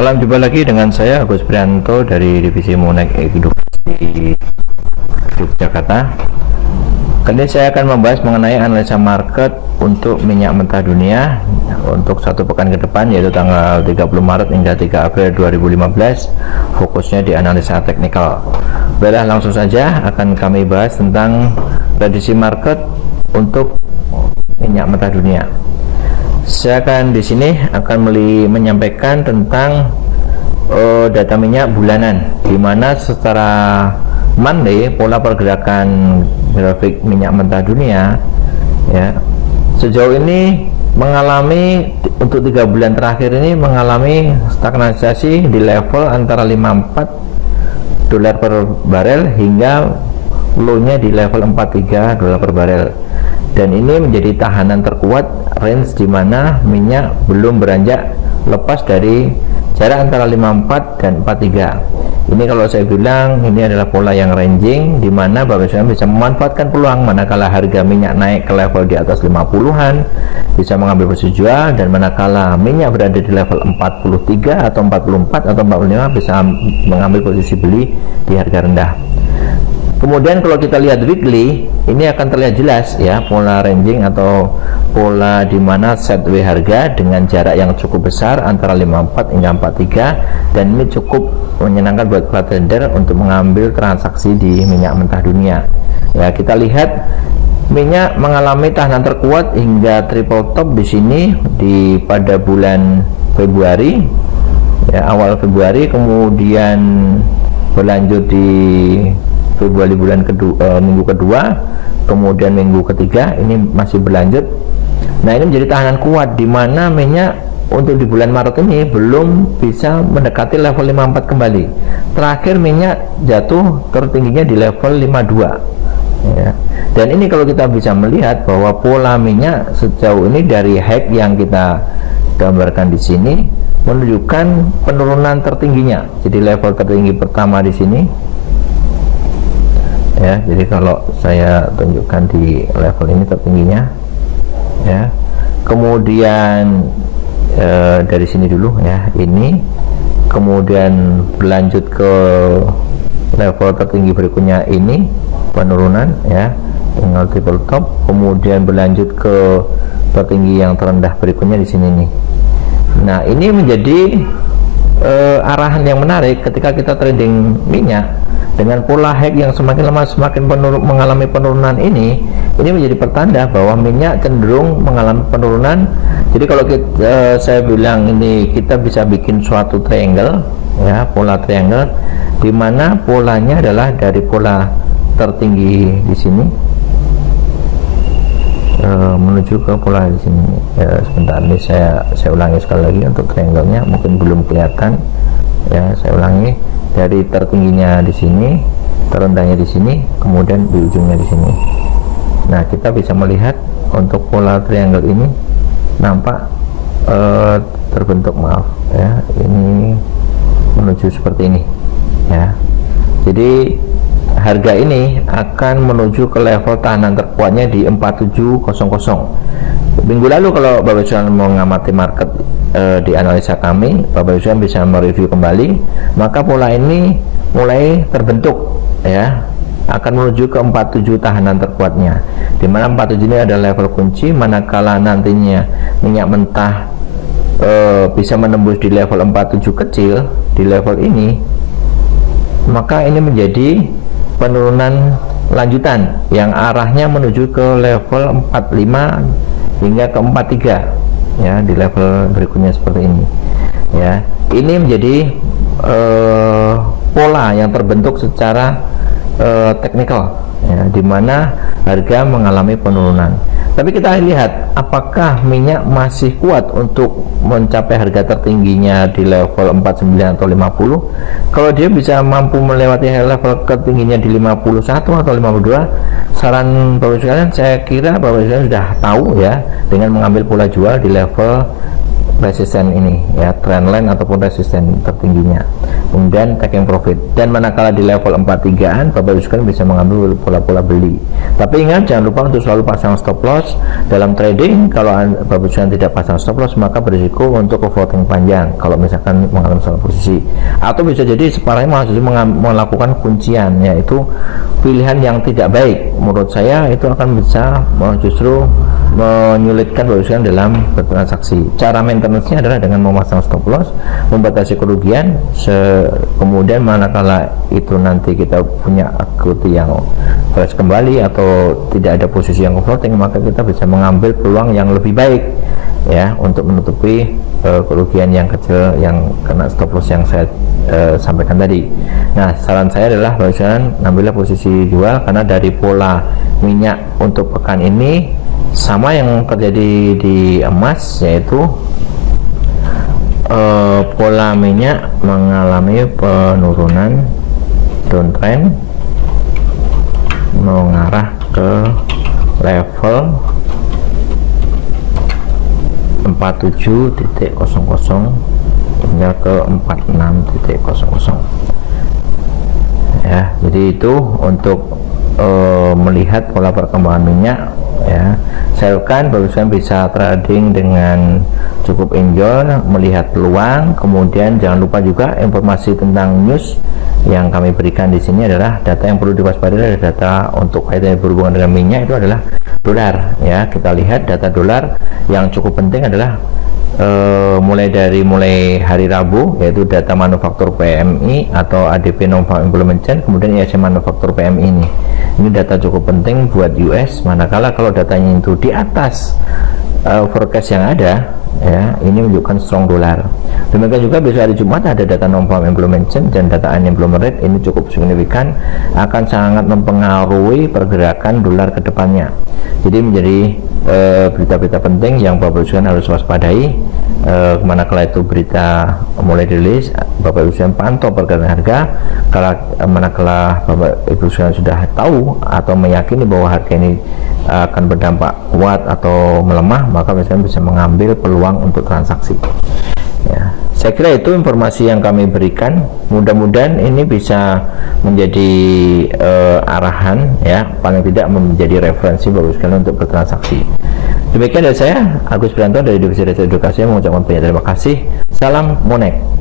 Salam jumpa lagi dengan saya Agus Prianto dari Divisi Monex Edukasi Yogyakarta. Kali ini saya akan membahas mengenai analisa market untuk minyak mentah dunia untuk satu pekan ke depan, yaitu tanggal 30 Maret hingga 3 April 2015. Fokusnya di analisa teknikal. Baiklah, langsung saja akan kami bahas tentang prediksi market untuk minyak mentah dunia. Saya akan di sini akan menyampaikan tentang data minyak bulanan, di mana secara Monday pola pergerakan grafik minyak mentah dunia ya sejauh ini mengalami untuk 3 bulan terakhir ini mengalami stagnasi di level antara 54 dolar per barel hingga low-nya di level 43 dolar per barel. Dan ini menjadi tahanan terkuat range di mana minyak belum beranjak lepas dari jarak antara 54 dan 43. Ini kalau saya bilang ini adalah pola yang ranging, di mana Bapak Ibu bisa memanfaatkan peluang manakala harga minyak naik ke level di atas 50-an bisa mengambil posisi jual, dan manakala minyak berada di level 43 atau 44 atau 45 bisa mengambil posisi beli di harga rendah. Kemudian kalau kita lihat weekly, ini akan terlihat jelas ya pola ranging atau pola di mana sideways harga dengan jarak yang cukup besar antara 54 hingga 43, dan ini cukup menyenangkan buat para trader untuk mengambil transaksi di minyak mentah dunia. Ya, kita lihat minyak mengalami tahanan terkuat hingga triple top di sini pada bulan Februari, ya, awal Februari, kemudian berlanjut di Februari bulan minggu kedua, kemudian minggu ketiga ini masih berlanjut. Nah, ini menjadi tahanan kuat di mana minyak untuk di bulan Maret ini belum bisa mendekati level 54 kembali. Terakhir minyak jatuh tertingginya di level 52 ya. Dan ini kalau kita bisa melihat bahwa pola minyak sejauh ini dari high yang kita gambarkan di sini menunjukkan penurunan tertingginya. Jadi level tertinggi pertama di sini ya, jadi kalau saya tunjukkan di level ini tertingginya ya, kemudian dari sini dulu ya, ini kemudian berlanjut ke level tertinggi berikutnya, ini penurunan ya, tinggal triple top, kemudian berlanjut ke tertinggi yang terendah berikutnya di sini nih. Nah, ini menjadi arahan yang menarik ketika kita trading minyak dengan pola high yang semakin lama semakin mengalami penurunan. Ini menjadi pertanda bahwa minyak cenderung mengalami penurunan. Jadi kalau saya bilang ini kita bisa bikin suatu triangle ya, pola triangle di mana polanya adalah dari pola tertinggi di sini menuju ke pola di sini. Sebentar, ini saya ulangi sekali lagi untuk triangle-nya, mungkin belum kelihatan ya. Saya ulangi, dari tertingginya di sini, terendahnya di sini, kemudian di ujungnya di sini. Nah, kita bisa melihat untuk pola triangle ini nampak terbentuk, maaf ya, ini menuju seperti ini ya. Jadi harga ini akan menuju ke level tahanan terkuatnya di 4700. Minggu lalu kalau Bapak Ibu mengamati market di analisa kami, Bapak Ibu bisa mereview kembali, maka pola ini mulai terbentuk ya, akan menuju ke 47 tahanan terkuatnya, di mana 47 ini adalah level kunci. Manakala nantinya minyak mentah bisa menembus di level 47 kecil di level ini, maka ini menjadi penurunan lanjutan yang arahnya menuju ke level 45 hingga ke 43 ya, di level berikutnya seperti ini ya. Ini menjadi pola yang terbentuk secara teknikal ya, di mana harga mengalami penurunan. Tapi kita lihat apakah minyak masih kuat untuk mencapai harga tertingginya di level 49 atau 50. Kalau dia bisa mampu melewati level tertingginya di 51 atau 52, saran Bapak sekalian, saya kira Bapak sekalian sudah tahu ya, dengan mengambil pola jual di level resisten ini ya, trendline ataupun resisten tertingginya. kemudian taking profit. Dan manakala di level 43an, Bapak Ibu sekalian bisa mengambil pola-pola beli. Tapi ingat, jangan lupa untuk selalu pasang stop loss dalam trading. Kalau Bapak Ibu sekalian tidak pasang stop loss, maka berisiko untuk floating panjang kalau misalkan mengalami salah posisi. Atau bisa jadi separahnya melakukan kuncian, yaitu pilihan yang tidak baik. Menurut saya itu akan bisa justru menyulitkan Bapak Ibu sekalian dalam bertransaksi. Cara maintenance-nya adalah dengan memasang stop loss, membatasi kerugian, kemudian manakala itu nanti kita punya equity yang fresh kembali atau tidak ada posisi yang floating, maka kita bisa mengambil peluang yang lebih baik ya untuk menutupi kerugian yang kecil yang kena stop loss yang saya sampaikan tadi. Nah, saran saya adalah ambillah posisi jual, karena dari pola minyak untuk pekan ini sama yang terjadi di emas, yaitu pola minyak mengalami penurunan downtrend mengarah ke level 47.00 hingga ke 46.00 ya. Jadi itu untuk melihat pola perkembangan minyak ya. Saya kan barusan bisa trading dengan cukup enjoy, melihat peluang. Kemudian jangan lupa juga informasi tentang news yang kami berikan di sini adalah data yang perlu diwaspadai adalah data untuk kaitan berhubungan dengan minyak, itu adalah dolar ya. Kita lihat data dolar yang cukup penting adalah mulai hari Rabu, yaitu data manufaktur PMI atau ADP non-farm implementation, kemudian ISM manufaktur PMI ini data cukup penting buat US. Manakala kalau datanya itu di atas forecast yang ada ya, ini menunjukkan strong dolar. Demikian juga besok hari Jumat ada data non-farm implementation dan data unemployment rate, ini cukup signifikan, akan sangat mempengaruhi pergerakan dolar ke depannya. Jadi menjadi berita-berita penting yang Bapak Ibu harus waspadai. Manakala itu berita mulai dirilis, Bapak Ibu pantau pergerakan harga. Kalau manakala Bapak Ibu sudah tahu atau meyakini bahwa harga ini akan berdampak kuat atau melemah, maka misalnya bisa mengambil peluang untuk transaksi ya. Saya kira itu informasi yang kami berikan. Mudah-mudahan ini bisa menjadi arahan ya, paling tidak menjadi referensi bagus sekali untuk bertransaksi. Demikian dari saya, Agus Prianto dari Divisi Riset Edukasi, mengucapkan banyak terima kasih. Salam Monex.